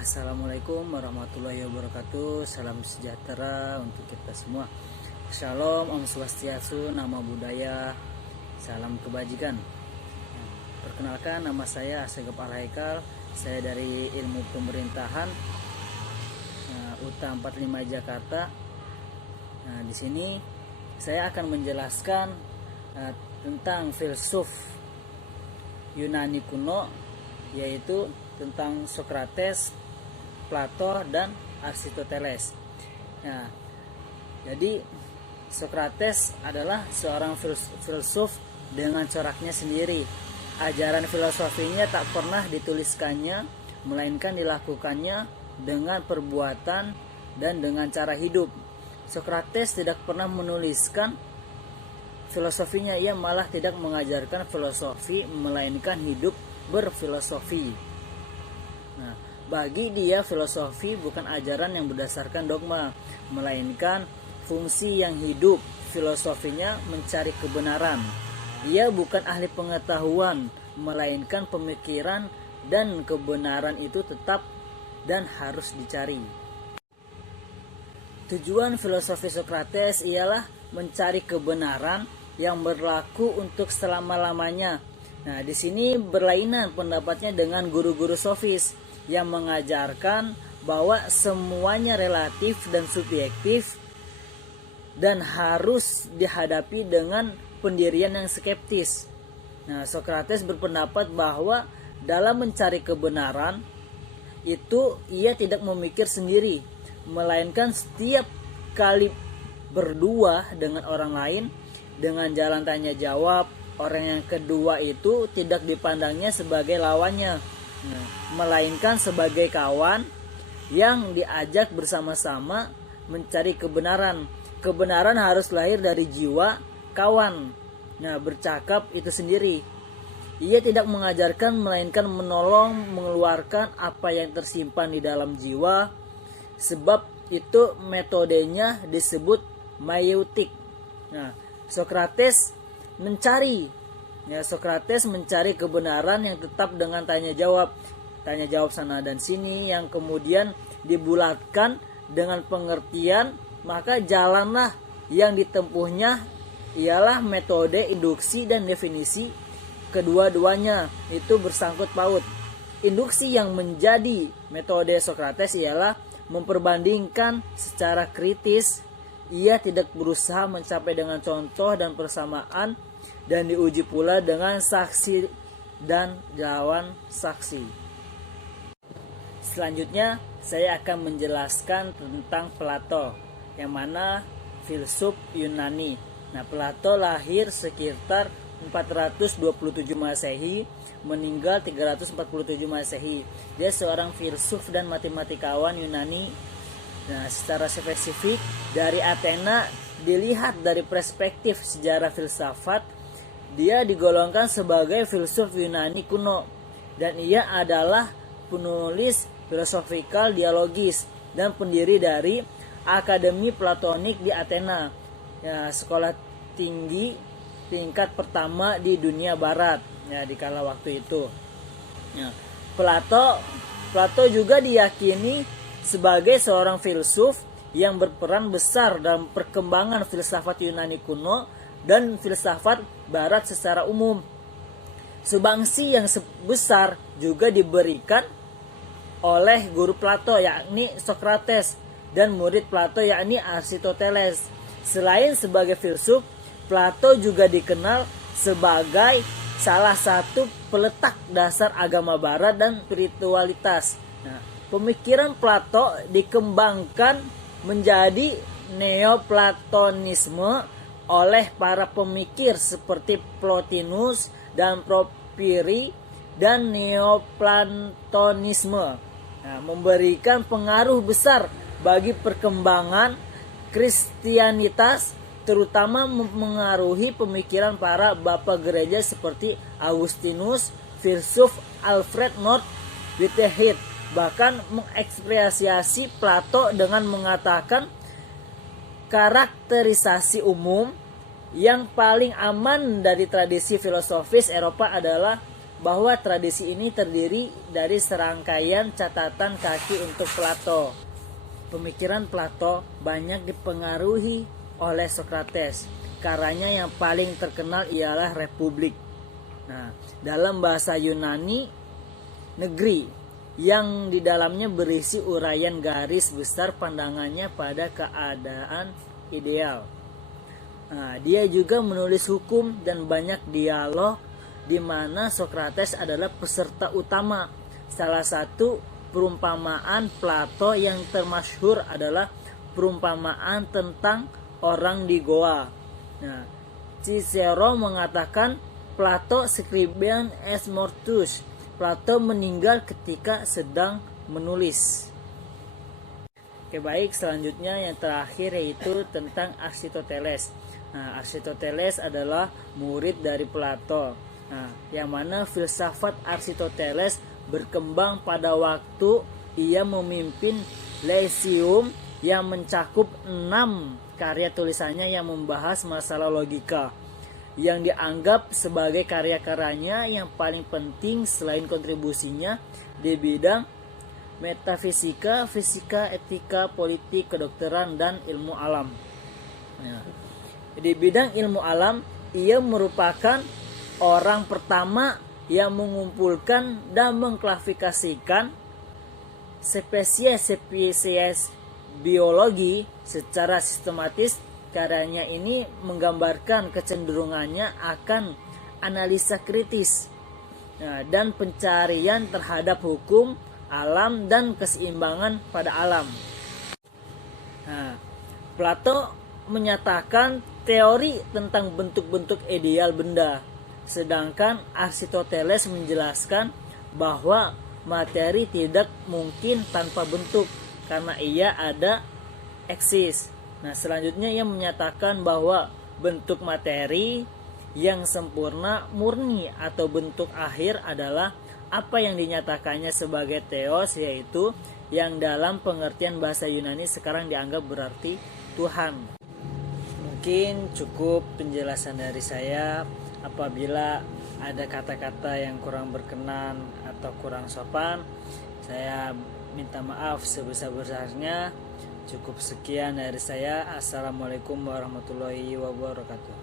Assalamualaikum warahmatullahi wabarakatuh. Salam sejahtera untuk kita semua. Shalom, Om Swastiastu, nama budaya, salam kebajikan. Perkenalkan, nama saya Asegaf Al-Haikal. Saya dari Ilmu Pemerintahan UTA 45 Jakarta. Di sini saya akan menjelaskan tentang filsuf Yunani kuno, yaitu tentang Socrates, Plato, dan Aristoteles. Jadi Socrates adalah seorang filsuf dengan coraknya sendiri. Ajaran filosofinya tak pernah dituliskannya, melainkan dilakukannya dengan perbuatan dan dengan cara hidup. Socrates tidak pernah menuliskan filosofinya, ia malah tidak mengajarkan filosofi, melainkan hidup berfilosofi. Bagi dia filosofi bukan ajaran yang berdasarkan dogma, melainkan fungsi yang hidup. Filosofinya mencari kebenaran. Dia bukan ahli pengetahuan, melainkan pemikiran, dan kebenaran itu tetap dan harus dicari. Tujuan filosofi Socrates ialah mencari kebenaran yang berlaku untuk selama-lamanya. Di sini berlainan pendapatnya dengan guru-guru sofis yang mengajarkan bahwa semuanya relatif dan subjektif dan harus dihadapi dengan pendirian yang skeptis. Socrates berpendapat bahwa dalam mencari kebenaran itu ia tidak memikir sendiri, melainkan setiap kali berdua dengan orang lain dengan jalan tanya jawab, orang yang kedua itu tidak dipandangnya sebagai lawannya, melainkan sebagai kawan yang diajak bersama-sama mencari kebenaran. Kebenaran harus lahir dari jiwa kawan. Bercakap itu sendiri. Ia tidak mengajarkan melainkan menolong mengeluarkan apa yang tersimpan di dalam jiwa. Sebab itu metodenya disebut maeutik. Socrates mencari kebenaran yang tetap dengan tanya jawab sana dan sini, yang kemudian dibulatkan dengan pengertian. Maka jalanlah yang ditempuhnya ialah metode induksi dan definisi. Kedua-duanya itu bersangkut paut. Induksi yang menjadi metode Socrates ialah memperbandingkan secara kritis. Ia tidak berusaha mencapai dengan contoh dan persamaan, dan diuji pula dengan saksi dan lawan saksi. Selanjutnya saya akan menjelaskan tentang Plato, yang mana filsuf Yunani. Plato lahir sekitar 427 Masehi, meninggal 347 Masehi. Dia seorang filsuf dan matematikawan Yunani. Secara spesifik dari Athena, dilihat dari perspektif sejarah filsafat, dia digolongkan sebagai filsuf Yunani kuno, dan ia adalah penulis filosofikal dialogis dan pendiri dari Akademi Platonik di Athena, sekolah tinggi tingkat pertama di dunia barat di kala waktu itu. Plato juga diyakini sebagai seorang filsuf yang berperan besar dalam perkembangan filsafat Yunani kuno dan filsafat barat secara umum. Sumbangsi yang besar juga diberikan oleh guru Plato, yakni Socrates, dan murid Plato, yakni Aristoteles. Selain sebagai filsuf, Plato juga dikenal sebagai salah satu peletak dasar agama barat dan spiritualitas. Pemikiran Plato dikembangkan menjadi Neoplatonisme oleh para pemikir seperti Plotinus dan Porphyry, dan Neoplatonisme memberikan pengaruh besar bagi perkembangan Kristianitas, terutama mengaruhi pemikiran para bapak gereja seperti Augustinus, filsuf Alfred North Whitehead. Bahkan mengekspresiasi Plato dengan mengatakan karakterisasi umum yang paling aman dari tradisi filosofis Eropa adalah bahwa tradisi ini terdiri dari serangkaian catatan kaki untuk Plato. Pemikiran Plato banyak dipengaruhi oleh Socrates. Karyanya yang paling terkenal ialah Republik. Nah, dalam bahasa Yunani, negeri yang di dalamnya berisi uraian garis besar pandangannya pada keadaan ideal. Nah, dia juga menulis hukum dan banyak dialog di mana Socrates adalah peserta utama. Salah satu perumpamaan Plato yang termasyhur adalah perumpamaan tentang orang di goa. Nah, Cicero mengatakan Plato scribian est mortus. Plato meninggal ketika sedang menulis. Oke, baik, selanjutnya yang terakhir yaitu tentang Aristoteles. Nah, Aristoteles adalah murid dari Plato. Nah, yang mana filsafat Aristoteles berkembang pada waktu ia memimpin Lyceum yang mencakup 6 karya tulisannya yang membahas masalah logika, yang dianggap sebagai karya-karyanya yang paling penting selain kontribusinya di bidang metafisika, fisika, etika, politik, kedokteran, dan ilmu alam. Nah, di bidang ilmu alam, ia merupakan orang pertama yang mengumpulkan dan mengklasifikasikan spesies biologi secara sistematis. Karyanya ini menggambarkan kecenderungannya akan analisa kritis, dan pencarian terhadap hukum alam dan keseimbangan pada alam. Nah, Plato menyatakan teori tentang bentuk-bentuk ideal benda, sedangkan Aristoteles menjelaskan bahwa materi tidak mungkin tanpa bentuk karena ia ada eksis. Nah, selanjutnya ia menyatakan bahwa bentuk materi yang sempurna, murni atau bentuk akhir adalah apa yang dinyatakannya sebagai theos, yaitu yang dalam pengertian bahasa Yunani sekarang dianggap berarti Tuhan. Mungkin cukup penjelasan dari saya. Apabila ada kata-kata yang kurang berkenan atau kurang sopan, saya minta maaf sebesar-besarnya. Cukup sekian dari saya. Assalamualaikum warahmatullahi wabarakatuh.